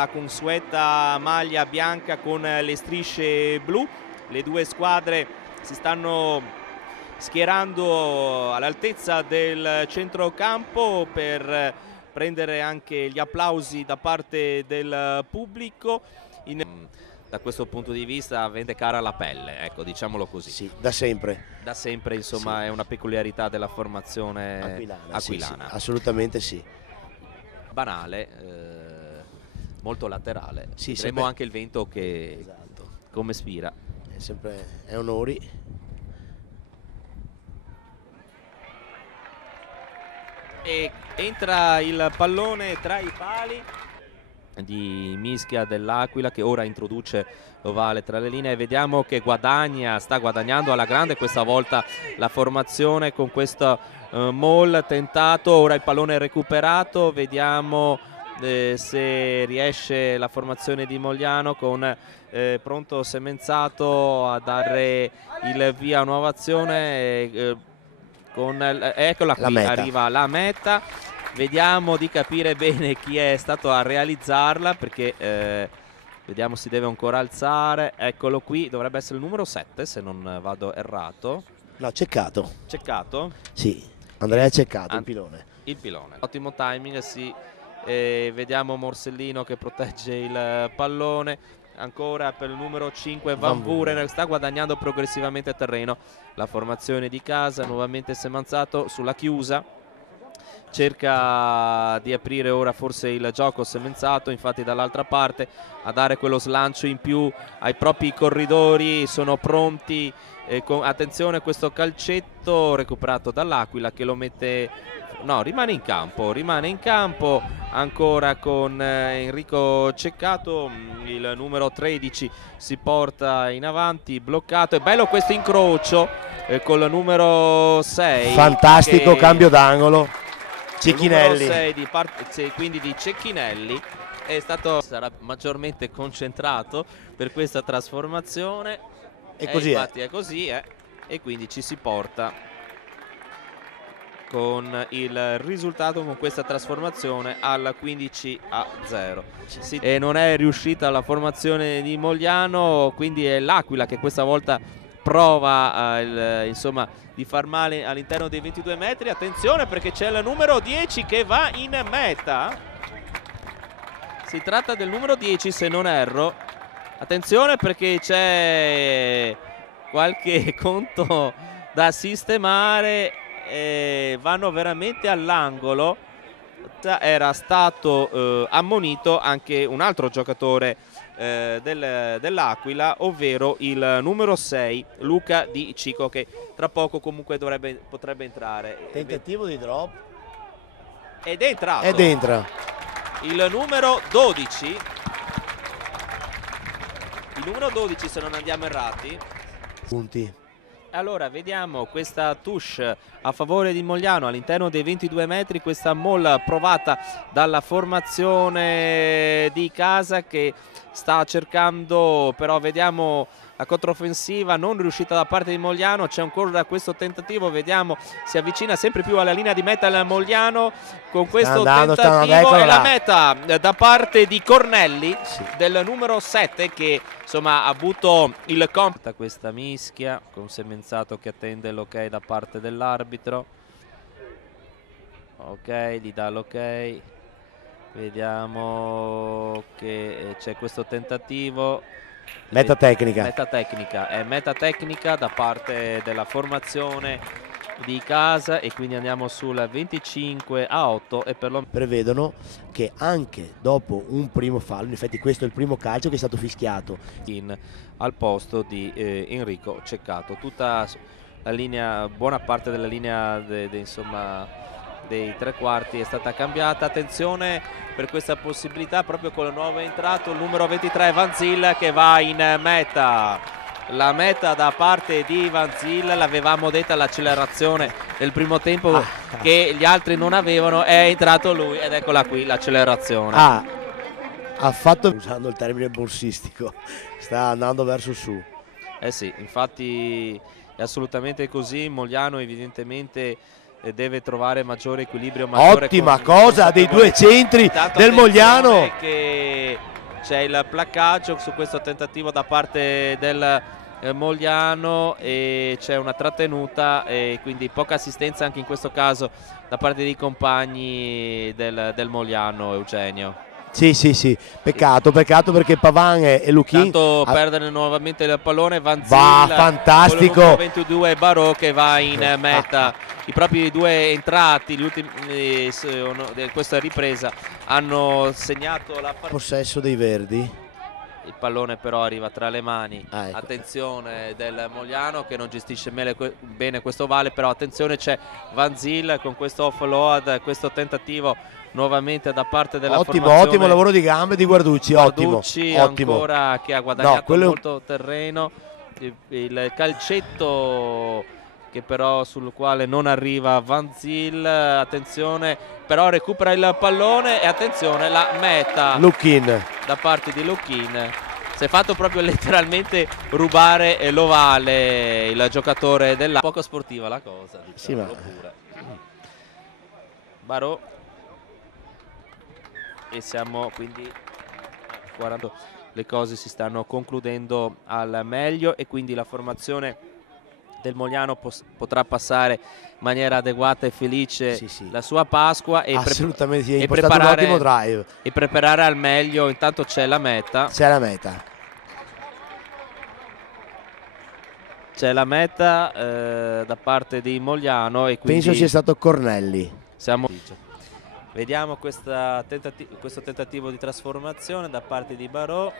la consueta maglia bianca con le strisce blu. Le due squadre si stanno schierando all'altezza del centrocampo per prendere anche gli applausi da parte del pubblico. Da questo punto di vista vende cara la pelle, ecco, diciamolo così. Sì, da sempre. Da sempre, insomma, sì. È una peculiarità della formazione aquilana. Sì, sì, assolutamente sì. Banale, molto laterale. Sì, vedremo anche il vento che come spira. È onori. E entra il pallone tra i pali di Mischia dell'Aquila, che ora introduce l'ovale tra le linee. Vediamo che sta guadagnando alla grande questa volta la formazione con questo maul tentato. Ora il pallone è recuperato, vediamo se riesce la formazione di Mogliano con pronto Semenzato a dare il via a nuova azione. Eccola qui, arriva la meta. Vediamo di capire bene chi è stato a realizzarla, perché vediamo si deve ancora alzare. Eccolo qui, dovrebbe essere il numero 7 se non vado errato. No, Ceccato. Ceccato? Sì, Andrea Ceccato, il pilone. Il pilone. Ottimo timing, sì. Vediamo Morsellino che protegge il pallone. Ancora per il numero 5 Van Vuren, sta guadagnando progressivamente terreno. La formazione di casa, nuovamente Semenzato sulla chiusa. Cerca di aprire ora forse il gioco Semenzato, infatti dall'altra parte a dare quello slancio in più ai propri corridori. Sono pronti, attenzione questo calcetto recuperato dall'Aquila che lo mette, no, rimane in campo ancora con Enrico Ceccato. Il numero 13 si porta in avanti, bloccato. È bello questo incrocio con il numero 6, fantastico cambio d'angolo. Cecchinelli, 6 quindi di Cecchinelli sarà maggiormente concentrato per questa trasformazione, e così infatti è così, e quindi ci si porta con il risultato, con questa trasformazione, al 15-0. E non è riuscita la formazione di Mogliano, quindi è l'Aquila che questa volta prova insomma di far male all'interno dei 22 metri. Attenzione perché c'è il numero 10 che va in meta. Si tratta del numero 10 se non erro. Attenzione perché c'è qualche conto da sistemare. Vanno veramente all'angolo. Era stato ammonito anche un altro giocatore dell'Aquila, ovvero il numero 6 Luca Di Cico, che tra poco comunque potrebbe entrare. Tentativo di drop ed è entrato. Ed entra il numero 12. Il numero 12 se non andiamo errati. Punti. Allora vediamo questa touche a favore di Mogliano all'interno dei 22 metri, questa maul provata dalla formazione di casa che sta cercando, però vediamo la controffensiva non riuscita da parte di Mogliano. C'è ancora questo tentativo, vediamo si avvicina sempre più alla linea di meta il Mogliano con questo tentativo, e la meta da parte di Cornelli, del numero 7, che insomma ha avuto il compito. Questa mischia con Semenzato che attende l'ok da parte dell'arbitro. Ok, gli dà l'ok. Vediamo che c'è questo tentativo. Meta tecnica da parte della formazione di casa, e quindi andiamo sul 25-8 e prevedono che anche dopo un primo fallo, in effetti questo è il primo calcio che è stato fischiato al posto di Enrico Ceccato. Tutta la linea, buona parte della linea insomma dei tre quarti è stata cambiata. Attenzione per questa possibilità proprio con il nuovo entrato, il numero 23 Vanzil, che va in meta. La meta da parte di Vanzil, l'avevamo detta, l'accelerazione del primo tempo che gli altri non avevano, è entrato lui ed eccola qui l'accelerazione. Ha fatto, usando il termine borsistico, sta andando verso su. Sì, infatti è assolutamente così. Mogliano evidentemente deve trovare maggiore equilibrio. Ottima cosa dei due centri del Mogliano. C'è il placcaggio su questo tentativo da parte del Mogliano e c'è una trattenuta e quindi poca assistenza anche in questo caso da parte dei compagni del Mogliano, Eugenio. Sì, peccato perché Pavan e Luchin perdere nuovamente il pallone. Vanzil, fantastico, con il 22 Barò che va in meta. I propri due entrati, gli ultimi di questa ripresa, hanno segnato la partita. Possesso dei verdi. Il pallone però arriva tra le mani, ecco. Attenzione del Mogliano che non gestisce bene questo ovale, però attenzione, c'è Vanzil con questo offload, questo tentativo nuovamente da parte della formazione. Ottimo lavoro di gambe di Guarducci, ottimo. Ancora che ha guadagnato molto terreno. Il calcetto che però sul quale non arriva Vanzil, attenzione, però recupera il pallone e attenzione la meta Luchin da parte di Luchin. Si è fatto proprio letteralmente rubare l'ovale il giocatore della poco sportiva la cosa, diciamo, pure. Barò, e siamo quindi 40, le cose si stanno concludendo al meglio e quindi la formazione del Mogliano potrà passare in maniera adeguata e felice la sua Pasqua e, assolutamente e preparare un ottimo drive e preparare al meglio. Intanto c'è la meta, da parte di Mogliano e quindi penso sia stato Cornelli. Vediamo questo tentativo di trasformazione da parte di Barò.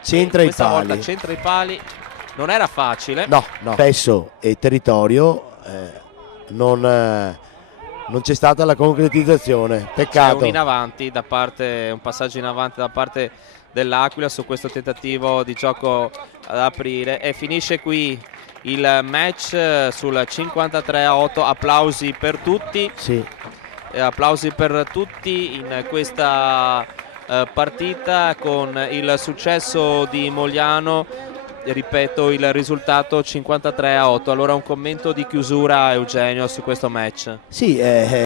Centra i pali. Non era facile. No. Spesso e territorio non c'è stata la concretizzazione. Peccato. C'è un passaggio in avanti da parte dell'Aquila su questo tentativo di gioco ad aprire e finisce qui il match sul 53-8. Applausi per tutti. Applausi per tutti in questa partita con il successo di Mogliano. Ripeto, il risultato 53-8. Allora un commento di chiusura, Eugenio, su questo match.